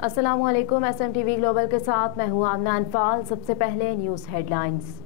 अस्सलामुअलैकुम। SMTV global के साथ मैं हूं आमना अनफाल। सबसे पहले न्यूज़ हेडलाइंस।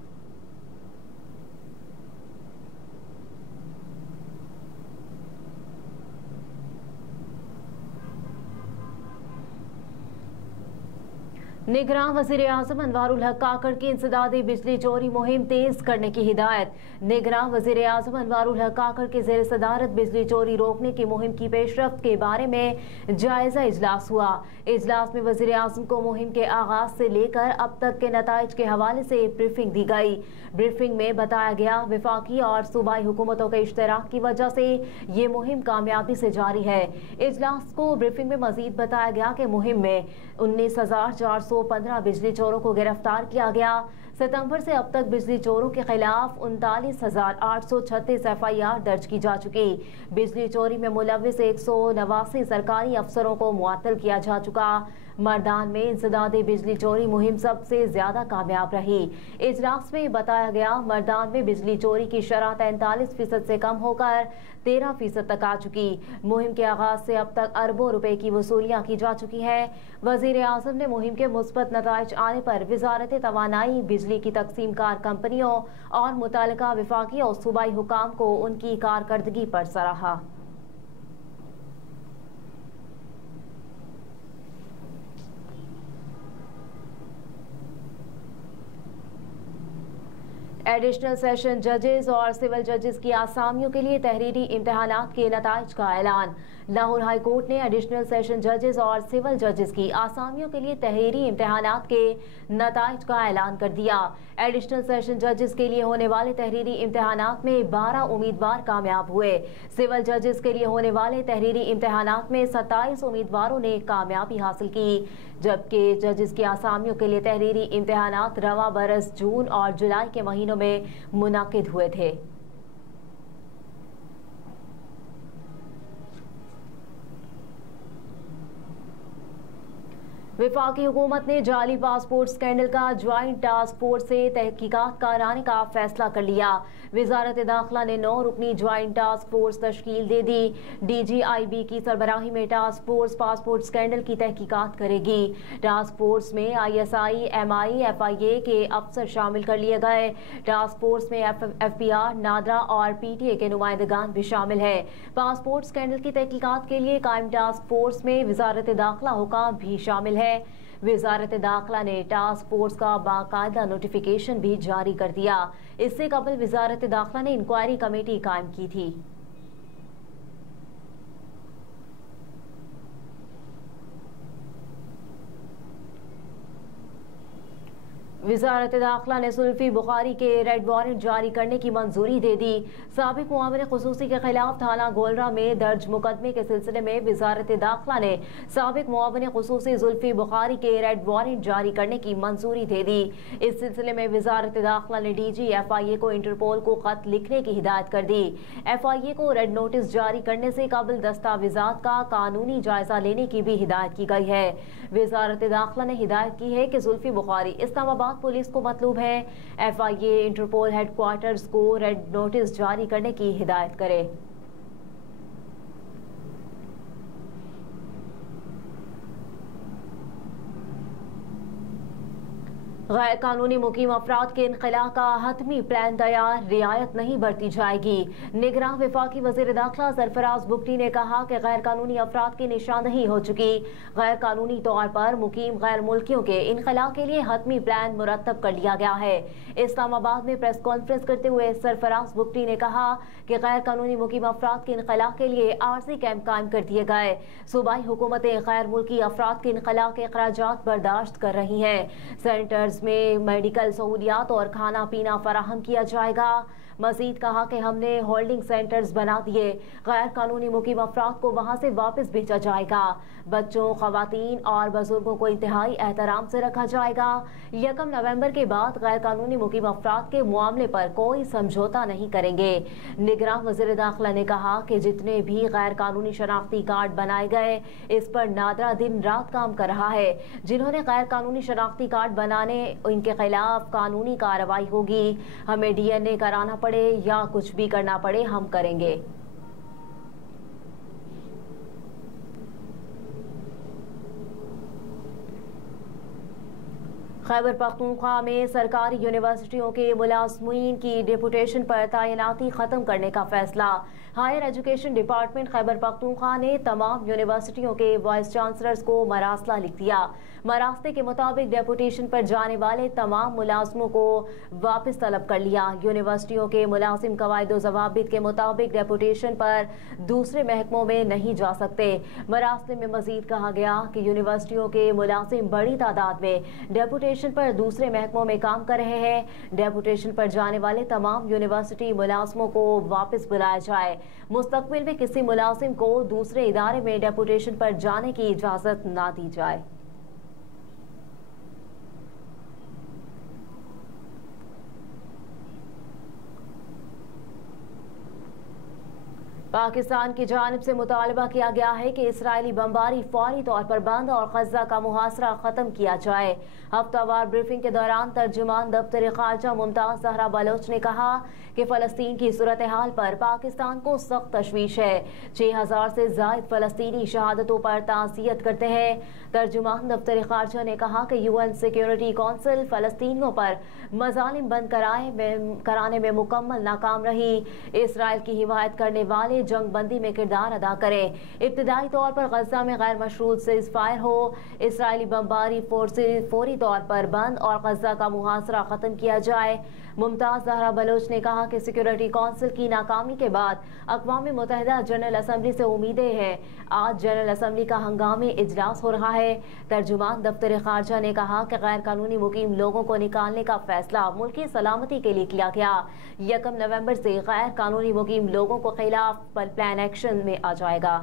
निगरान वज़ीर आज़म अनवारुल हक काकड़ की इंसदादी बिजली चोरी मुहिम तेज करने की हिदायत। निगरान वज़ीर आज़म अनवारुल हक काकड़ के ज़ेर सदारत बिजली चोरी रोकने की मुहिम की पेशरफ्त के बारे में जायजा इजलास हुआ। इजलास में वज़ीर आज़म को मुहिम के आगाज से लेकर अब तक के नताइज के हवाले से ब्रीफिंग दी गई। ब्रीफिंग में बताया गया वफाकी और सूबाई हुकूमतों के इश्तराक की वजह से ये मुहिम कामयाबी से जारी है। इजलास को ब्रीफिंग में मजीद बताया गया कि मुहिम में 19,415 बिजली चोरों को गिरफ्तार किया गया। सितंबर से अब तक बिजली चोरों के खिलाफ 39,836 FIR दर्ज की जा चुकी। बिजली चोरी में मुलविस 189 सरकारी अफसरों को मुअत्तल किया जा चुका। मर्दान में इंसदादी बिजली चोरी मुहिम सबसे ज्यादा कामयाब रही। इजलास में बताया गया मर्दान में बिजली चोरी की शरह 43% से कम होकर 13% तक आ चुकी। मुहिम के आगाज से अब तक अरबों रुपए की वसूलियां की जा चुकी है। वजीर आजम ने मुहिम के मुस्बत नताइज आने पर वजारत तवानाई, बिजली की तकसीम कार कंपनियों और मुतल्लिका वफाकी और सूबाई हुकाम को उनकी कारकर्दगी पर सराहा। एडिशनल सेशन जजेस और सिविल जजेस की आसामियों के लिए तहरीरी इम्तहानात के नताइज का ऐलान। लाहौर हाई कोर्ट ने एडिशनल सेशन जजेस और सिविल जजेस की आसामियों के लिए तहरीरी इम्तहानात के नताइज का ऐलान कर दिया। एडिशनल सेशन जजेस के लिए होने वाले तहरीरी इम्तहानात में 12 उम्मीदवार कामयाब हुए। सिविल जजेस के लिए होने वाले तहरीरी इम्तहानात में 27 उम्मीदवारों ने कामयाबी हासिल की, जबकि जजेस की आसामियों के लिए तहरीरी इम्तहानात रवा बरस जून और जुलाई के महीनों में मुनाकिद हुए थे। वफाकी हुकूमत ने जाली पासपोर्ट स्कैंडल का ज्वाइंट टास्क फोर्स से तहकीकात कराने का फैसला कर लिया। वजारत दाखिला ने 9 रुकनी ज्वाइंट टास्क फोर्स तश्कील दे दी। DGIB की सरबराही में टास्क फोर्स पासपोर्ट स्कैंडल की तहकीकात करेगी। टास्क फोर्स में ISI, MI, FIA के अफसर शामिल कर लिए गए। टास्क फोर्स में FPR, नादरा और PTA के नुमाइंदगान भी शामिल है। पासपोर्ट स्कैंडल की तहकीकात के लिए कायम टास्क फोर्स में वजारत दाखिला हुकाम भी शामिल है। वजारत दाखिला ने टास्क फोर्स का बाकायदा नोटिफिकेशन भी जारी कर दिया। इससे कबल वजारत दाखिला ने इंक्वायरी कमेटी कायम की थी। वजारत दाखिला ने जुल्फी बुखारी के रेड वारंट जारी करने की मंजूरी दे दी। साबिक मुआविन खुसूसी के खिलाफ थाना गोलरा में दर्ज मुकदमे के सिलसिले में वजारत दाखिला ने साबिक मुआविन खुसूसी जुल्फी बुखारी के रेड वारंट जारी करने की मंजूरी दे दी। इस सिलसिले में वजारत दाखिला ने DG FIA को इंटरपोल को खत लिखने की हिदायत कर दी। FIA को रेड नोटिस जारी करने से कबल दस्तावेजात का कानूनी जायजा लेने की भी हिदायत की गई है। वजारत दाखिला ने हिदायत की है कि जुल्फी बुखारी इस्लामाबाद पुलिस को मतलूब है FIA इंटरपोल हेडक्वार्टर्स को रेड नोटिस जारी करने की हिदायत करे। गैर कानूनी मुकीम अफराद के इनखला का हतमी प्लान तैयार, रियायत नहीं बरती जाएगी। निगरान वफाकी वज़ीर दाखिला सरफराज बुगटी ने कहा कि गैर कानूनी अफराद की निशानदही हो चुकी। गैर कानूनी तौर पर मुकीम गैर मुल्कियों के इनखला के लिए हतमी प्लान मुरतब कर लिया गया है। इस्लामाबाद में प्रेस कॉन्फ्रेंस करते हुए सरफराज बुगटी ने कहा कि गैर कानूनी मुकीम अफराद के इनखला के लिए आर्जी कैंप कायम कर दिए गए। सूबाई हुकूमतें गैर मुल्की अफराद के इनखला के अखराजात बर्दाश्त कर रही हैं। सेंटर्स में मेडिकल सहूलियात और खाना पीना फराहम किया जाएगा। मजीद कहा कि हमने होल्डिंग सेंटर्स बना दिए। गैर कानूनी मुकीम अफराद को वहां से वापस भेजा जाएगा। बच्चों, खवातीन और बुजुर्गों को इंतहाई एहतराम से रखा जाएगा। 1 नवंबर के बाद गैर कानूनी मुकीम अफराद के मामले पर कोई समझौता नहीं करेंगे। निगरान वज़ीर दाखिला ने कहा कि जितने भी गैर कानूनी शनाख्ती कार्ड बनाए गए, इस पर नादरा दिन रात काम कर रहा है। जिन्होंने गैर कानूनी शनाख्ती कार्ड बनाने, इनके खिलाफ कानूनी कार्रवाई होगी। हमें DNA कराना पड़े या कुछ भी करना पड़े, हम करेंगे। खैबर पख्तूनख्वा में सरकारी यूनिवर्सिटियों के मुलाजमीन की डिप्यूटेशन पर तैनाती खत्म करने का फैसला। Higher education department Khyber Pakhtunkhwa ने तमाम यूनिवर्सिटियों के वाइस चांसलर्स को मरासला लिख दिया। मरास्ते के मुताबिक डेपुटेशन पर जाने वाले तमाम मुलाजमों को वापस तलब कर लिया। यूनिवर्सिटियों के मुलाजिम कवायद ज़वाबित के मुताबिक डेपुटेशन पर दूसरे महकमों में नहीं जा सकते। मरास्ते में मजीद कहा गया कि यूनिवर्सिटियों के मुलाजिम बड़ी तादाद में डेपुटेशन पर दूसरे महकमों में काम कर रहे हैं। डेपुटेशन पर जाने वाले तमाम यूनिवर्सिटी मुलाजमों को वापस बुलाया जाए। मुस्तकबिल में किसी मुलाजिम को दूसरे इदारे में डेपुटेशन पर जाने की इजाजत ना दी जाए। पाकिस्तान की जानिब से मुतालबा किया गया है कि इसराइली बमबारी फौरी तौर पर बंद और गजा का मुहासरा खत्म किया जाए। हफ्तावार ब्रीफिंग के दौरान तर्जुमान दफ्तर खारजा मुमताज जहरा बलोच ने कहा कि फ़लस्तीन की सूरत हाल पर पाकिस्तान को सख्त तशवीश है। 6000 से ज़ायद फ़लस्तीनी शहादतों पर ताज़ियत करते हैं। तर्जुमान दफ्तर खारजा ने कहा कि UN सिक्योरिटी कौंसिल फ़लस्तीनियों पर मज़ालिम बंद कराने में मुकम्मल नाकाम रही। इसराइल की हिमायत करने वाले जंग बंदी में किरदार अदा करें। इब्तिदाई तौर पर गजा में गैर मशरूत सीज़फायर हो, इसराइली बमबारी फौरी तौर पर बंद और गजा का मुहासरा खत्म किया जाए। मुमताज जहरा बलोच ने कहा कि सिक्योरिटी कौंसिल की नाकामी के बाद अक़वाम मुत्तहिदा जनरल असम्बली से उम्मीदें हैं। आज जनरल असम्बली का हंगामी इजलास हो रहा है। तर्जुमान दफ्तर खारजा ने कहा कि गैर कानूनी मुकीम लोगों को निकालने का फैसला मुल्क की सलामती के लिए किया गया। 1 नवंबर से गैर कानूनी मुकीम लोगों को खिलाफ प्लान एक्शन में आ जाएगा।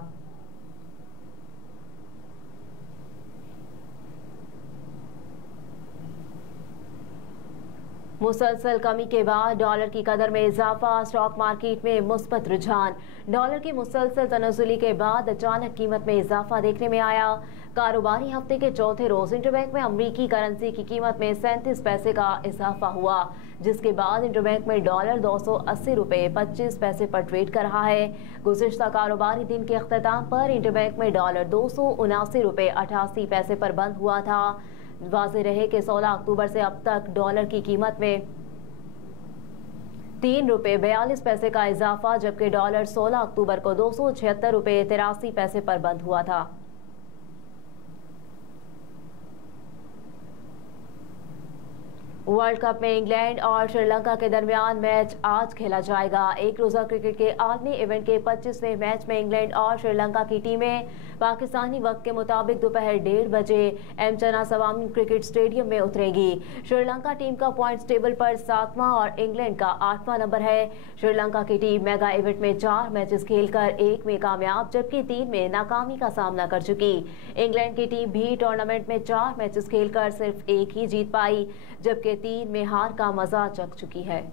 मुसलसल कमी के बाद डॉलर की कदर में इजाफा, स्टॉक मार्केट में मुस्बत रुझान। डॉलर की मुसलसल तनज़ुली के बाद अचानक कीमत में इजाफा देखने में आया। कारोबारी हफ्ते के चौथे रोज इंटरबैंक में अमरीकी करेंसी की कीमत में 37 पैसे का इजाफा हुआ, जिसके बाद इंटरबैंक में डॉलर 280 रुपये 25 पैसे पर ट्रेड कर रहा है। गुज़िश्ता कारोबारी दिन के अख्ताम पर इंटरबैंक में डॉलर 279 रुपये 88 पैसे पर बंद हुआ था। वाज़ेह रहे कि 16 अक्टूबर से अब तक डॉलर की कीमत में 3 रुपये 42 पैसे का इजाफा, जबकि डॉलर 16 अक्टूबर को 276 रुपये 83 पैसे पर बंद हुआ था। वर्ल्ड कप में इंग्लैंड और श्रीलंका के दरमियान मैच आज खेला जाएगा। एक रोज़ा क्रिकेट के आलमी इवेंट के 25वें मैच में इंग्लैंड और श्रीलंका की टीमें पाकिस्तानी वक्त के मुताबिक दोपहर 1:30 बजे एम चन्नास्वामी क्रिकेट स्टेडियम में उतरेगी। श्रीलंका टीम का पॉइंट्स टेबल पर 7वां और इंग्लैंड का 8वां नंबर है। श्रीलंका की टीम मेगा इवेंट में 4 मैचेस खेलकर 1 में कामयाब, जबकि 3 में नाकामी का सामना कर चुकी। इंग्लैंड की टीम भी टूर्नामेंट में 4 मैचेस खेलकर सिर्फ 1 ही जीत पाई, जबकि 3 में हार का मजा चख चुकी है।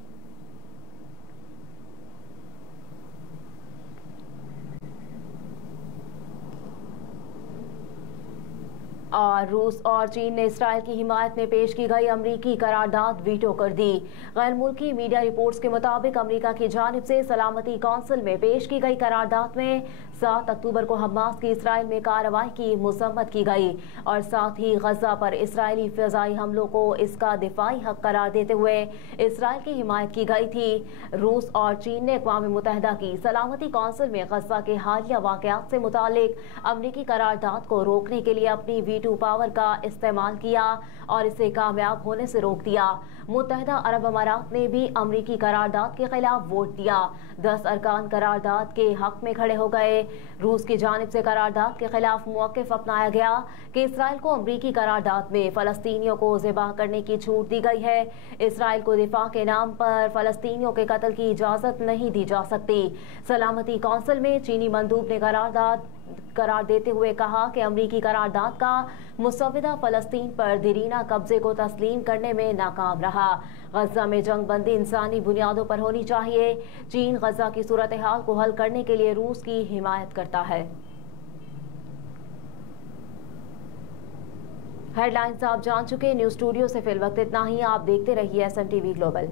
और रूस और चीन ने इसराइल की हिमायत में पेश की गई अमरीकी करारदाद वीटो कर दी। गैर मुल्की मीडिया रिपोर्ट्स के मुताबिक अमरीका की जानिब से सलामती कौंसिल में पेश की गई करारदाद में 7 अक्टूबर को हमास की इसराइल में कार्रवाई की मज़म्मत की गई और साथ ही गजा पर इसराइली फ़िज़ाई हमलों को इसका दिफाई हक करार देते हुए इसराइल की हिमायत की गई थी। रूस और चीन ने अक़वाम मुत्तहिदा की सलामती कौंसिल में गजा के हालिया वाक़यात से मुतालिक अमरीकी करारदाद को रोकने के लिए अपनी वीटो पावर का इस्तेमाल किया और इसे कामयाब होने से रोक दिया। मुत्तहिदा अरब अमारात ने भी अमरीकी करारदाद के खिलाफ वोट दिया। 10 अरकान करारदाद के हक में खड़े हो गए। रूस की जानिब से करारदाद के खिलाफ मौक़िफ़ अपनाया गया कि इसराइल को अमरीकी करारदाद में फ़लस्तीनियों को ज़िबा करने की छूट दी गई है। इसराइल को दिफा के नाम पर फ़लस्तीनियों के कत्ल की इजाज़त नहीं दी जा सकती। सलामती कौंसिल में चीनी मंदूब ने करार देते हुए कहा कि अमरीकी करारदाद का मुसव्विदा फ़लस्तीन पर दीरीना कब्जे को तस्लीम करने में नाकाम रहा। गजा में जंग बंदी इंसानी बुनियादों पर होनी चाहिए। चीन गजा की सूरत हाल को हल करने के लिए रूस की हिमायत करता है। हेडलाइंस आप जान चुके। न्यूज़ स्टूडियो से फिल वक्त इतना ही। आप देखते रहिए SMTV ग्लोबल।